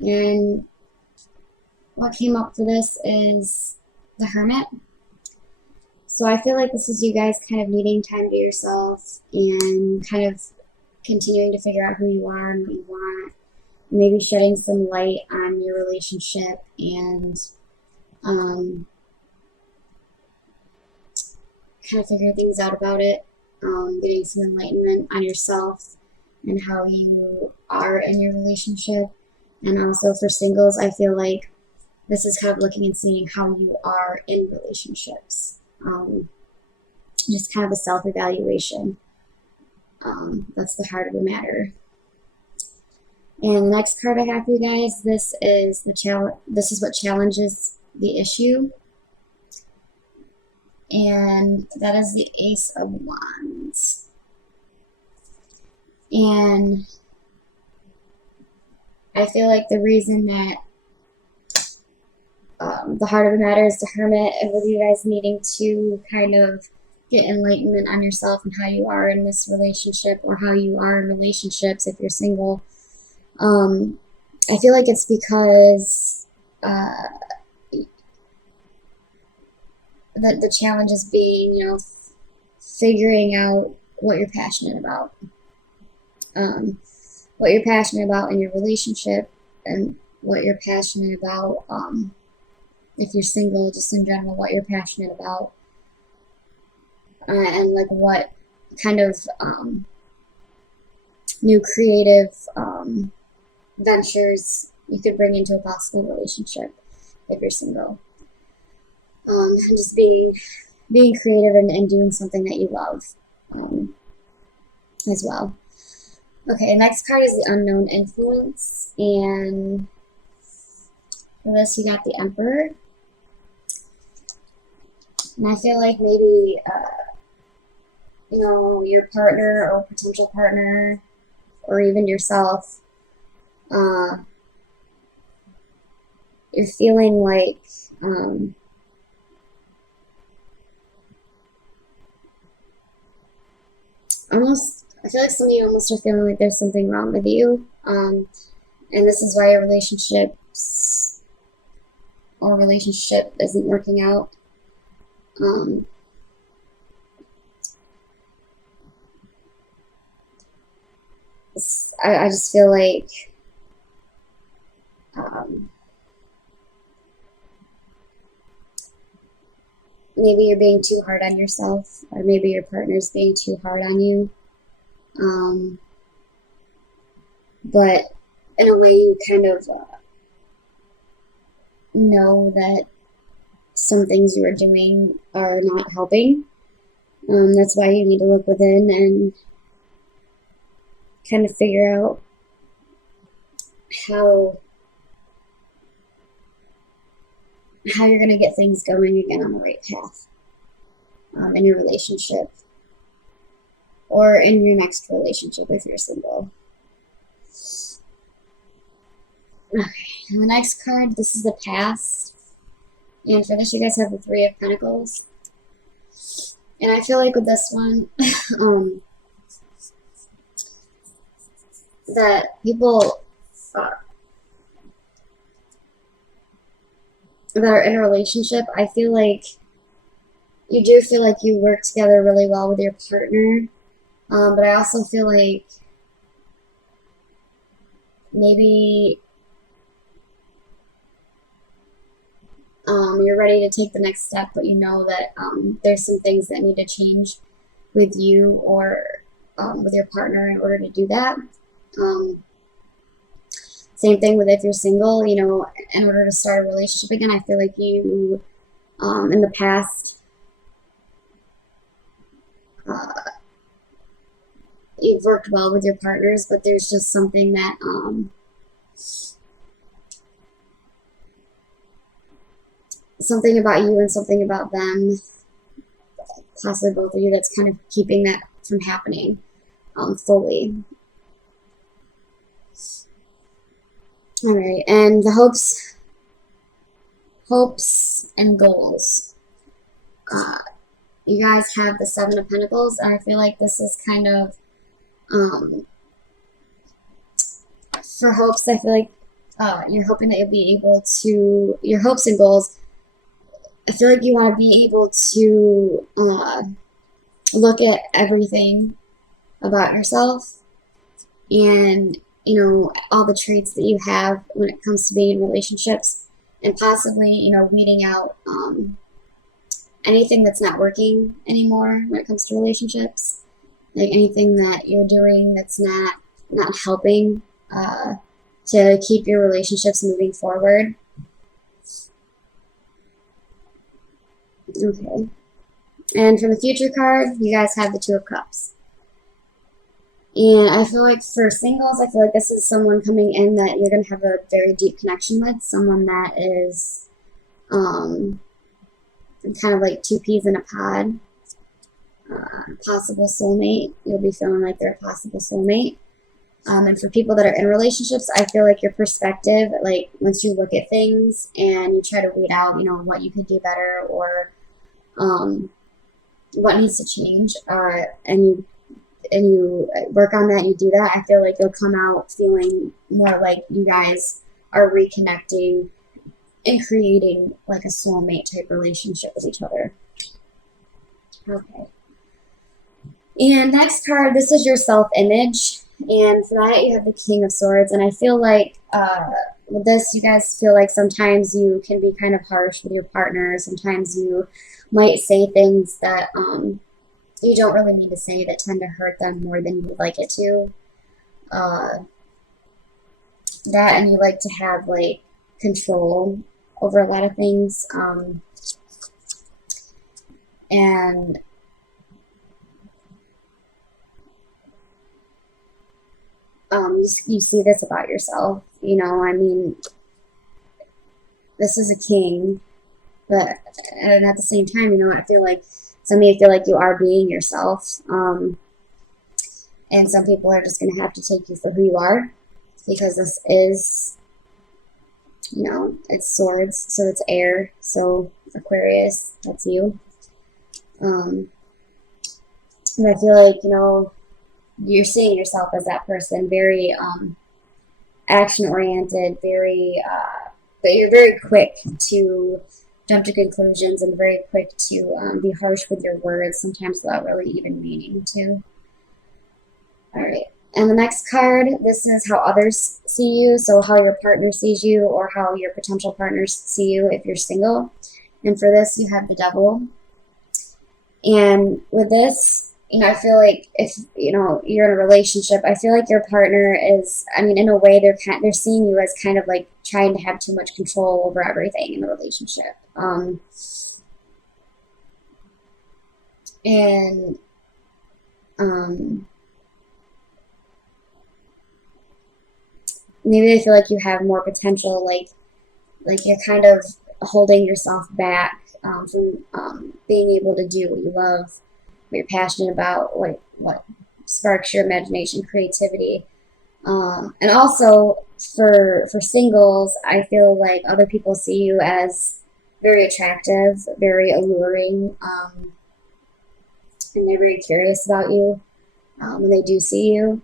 And what came up for this is the Hermit. So I feel like this is you guys kind of needing time to yourself and kind of continuing to figure out who you are and what you want. Maybe shedding some light on your relationship and um, kind of figuring things out about it. Getting some enlightenment on yourself and how you are in your relationship. And also for singles, I feel like this is kind of looking and seeing how you are in relationships. Just kind of a self-evaluation. That's the heart of the matter. And the next card I have for you guys, this is This is what challenges the issue, and that is the Ace of Wands. And I feel like the reason that the heart of the matter is the Hermit, and with you guys needing to kind of get enlightenment on yourself and how you are in this relationship or how you are in relationships if you're single. I feel like it's because the challenge is being, figuring out what you're passionate about. What you're passionate about in your relationship and what you're passionate about if you're single, just in general, what you're passionate about. And like what kind of new creative ventures you could bring into a possible relationship if you're single. And just being creative and doing something that you love as well. Okay, next card is the Unknown Influence, and for this you got the Emperor. And I feel like maybe your partner or potential partner or even yourself, you're feeling like almost, I feel like some of you almost are feeling like there's something wrong with you. And this is why your relationship isn't working out. I just feel like maybe you're being too hard on yourself, or maybe your partner's being too hard on you. But in a way, you kind of know that some things you are doing are not helping. That's why you need to look within and kind of figure out how you're going to get things going again on the right path in your relationship or in your next relationship if you're single. Okay, and the next card, this is the Past. And for this, you guys have the Three of Pentacles. And I feel like with this one, that people that are in a relationship, I feel like you do feel like you work together really well with your partner. But I also feel like maybe you're ready to take the next step, but you know that there's some things that need to change with you or with your partner in order to do that. Same thing with if you're single, in order to start a relationship again, I feel like you, in the past, you've worked well with your partners, but there's just something that, something about you and something about them, possibly both of you, that's kind of keeping that from happening fully. All right, and the hopes and goals. You guys have the Seven of Pentacles, and I feel like this is kind of, for hopes, I feel like You're hoping that you'll be able to, your hopes and goals, I feel like you want to be able to look at everything about yourself and, all the traits that you have when it comes to being in relationships, and possibly, weeding out anything that's not working anymore when it comes to relationships, like anything that you're doing that's not helping to keep your relationships moving forward. Okay. And for the future card, you guys have the Two of Cups. And I feel like for singles, I feel like this is someone coming in that you're going to have a very deep connection with, someone that is kind of like two peas in a pod, possible soulmate. You'll be feeling like they're a possible soulmate. And for people that are in relationships, I feel like your perspective, like once you look at things and you try to weed out, what you could do better or what needs to change, and you work on that, and you do that, I feel like you'll come out feeling more like you guys are reconnecting and creating like a soulmate type relationship with each other. Okay. And next card, this is your self-image. And for that, you have the King of Swords. And I feel like with this, you guys feel like sometimes you can be kind of harsh with your partner. Sometimes you might say things that you don't really need to say that tend to hurt them more than you would like it to. Uh, that, and you like to have like control over a lot of things. And you see this about yourself. I mean, this is a king, but and at the same time, I feel like some of you feel like you are being yourself, and some people are just going to have to take you for who you are, because this is, it's swords, so it's air, so Aquarius, that's you. And I feel like, you're seeing yourself as that person, very action oriented, very but you're very quick to jump to conclusions and very quick to be harsh with your words, sometimes without really even meaning to. All right. And the next card, this is how others see you, so how your partner sees you or how your potential partners see you if you're single. And for this, you have the Devil. And with this, I feel like if you're in a relationship, I feel like your partner is, I mean, in a way, they're seeing you as kind of like trying to have too much control over everything in the relationship. And maybe they feel like you have more potential, like you're kind of holding yourself back from being able to do what you love, what you're passionate about, what sparks your imagination, creativity. And also for singles, I feel like other people see you as very attractive, very alluring, and they're very curious about you when they do see you.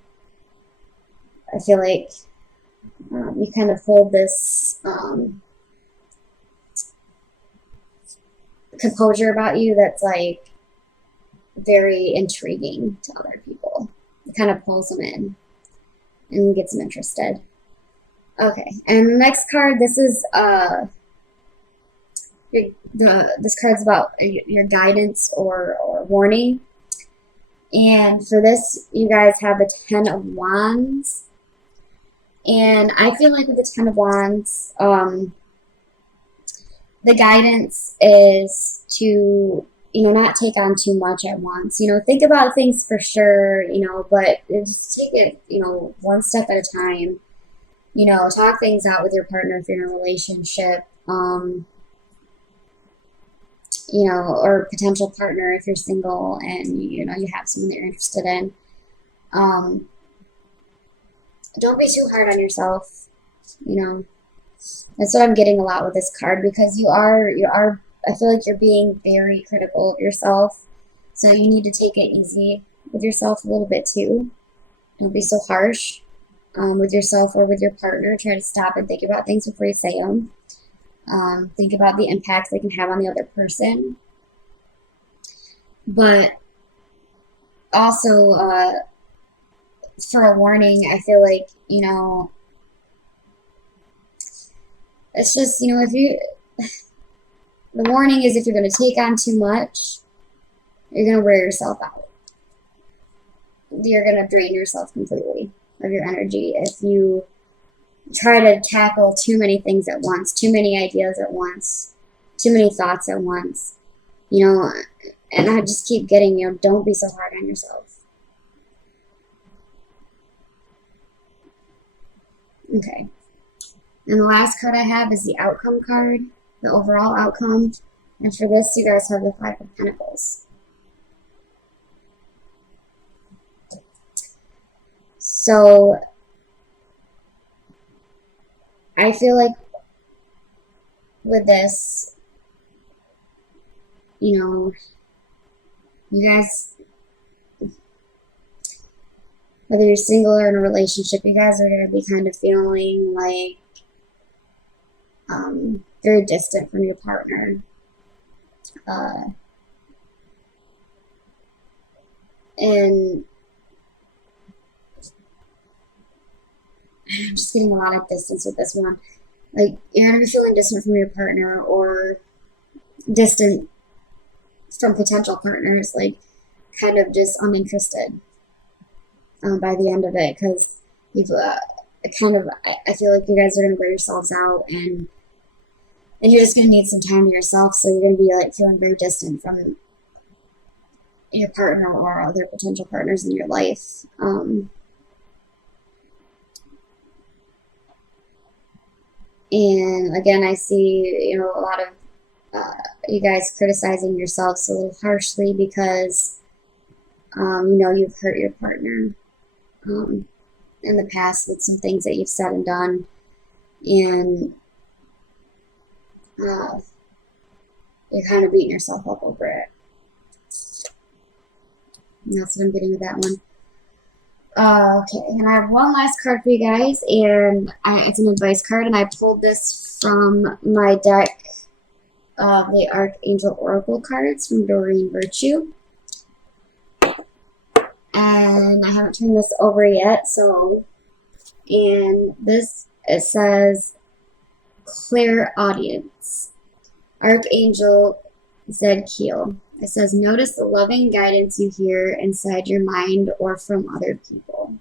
I feel like you kind of hold this composure about you that's like very intriguing to other people. It kind of pulls them in and gets them interested. Okay, and the next card, this is this card's about your guidance or warning. And for this, you guys have the Ten of Wands. And I feel like with the Ten of Wands, the guidance is to, not take on too much at once. Think about things for sure, but just take it, one step at a time. Talk things out with your partner if you're in a relationship, or potential partner if you're single and, you have someone that you're interested in. Don't be too hard on yourself, That's what I'm getting a lot with this card, because you are, I feel like you're being very critical of yourself. So you need to take it easy with yourself a little bit too. Don't be so harsh. with yourself or with your partner. Try to stop and think about things before you say them. Think about the impacts they can have on the other person. But also, for a warning, I feel like, it's just, if you, the warning is if you're going to take on too much, you're going to wear yourself out. You're going to drain yourself completely of your energy if you try to tackle too many things at once, too many ideas at once, too many thoughts at once, and I just keep getting, don't be so hard on yourself. Okay. And the last card I have is the outcome card, the overall outcome. And for this, you guys have the Five of Pentacles. So I feel like with this, you guys, whether you're single or in a relationship, you guys are going to be kind of feeling like very distant from your partner. And I'm just getting a lot of distance with this one. Like, you're going to be feeling distant from your partner or distant from potential partners, like, kind of just uninterested by the end of it, because you've I feel like you guys are going to wear yourselves out, and you're just going to need some time to yourself, so you're going to be, like, feeling very distant from your partner or other potential partners in your life. And again, I see, a lot of you guys criticizing yourselves a little harshly because, you've hurt your partner in the past with some things that you've said and done. And you're kind of beating yourself up over it. And that's what I'm getting with that one. Okay, and I have one last card for you guys, and it's an advice card, and I pulled this from my deck of the Archangel Oracle cards from Doreen Virtue. And I haven't turned this over yet, and this, it says, Clairaudience. Archangel Zedkiel. It says, notice the loving guidance you hear inside your mind or from other people.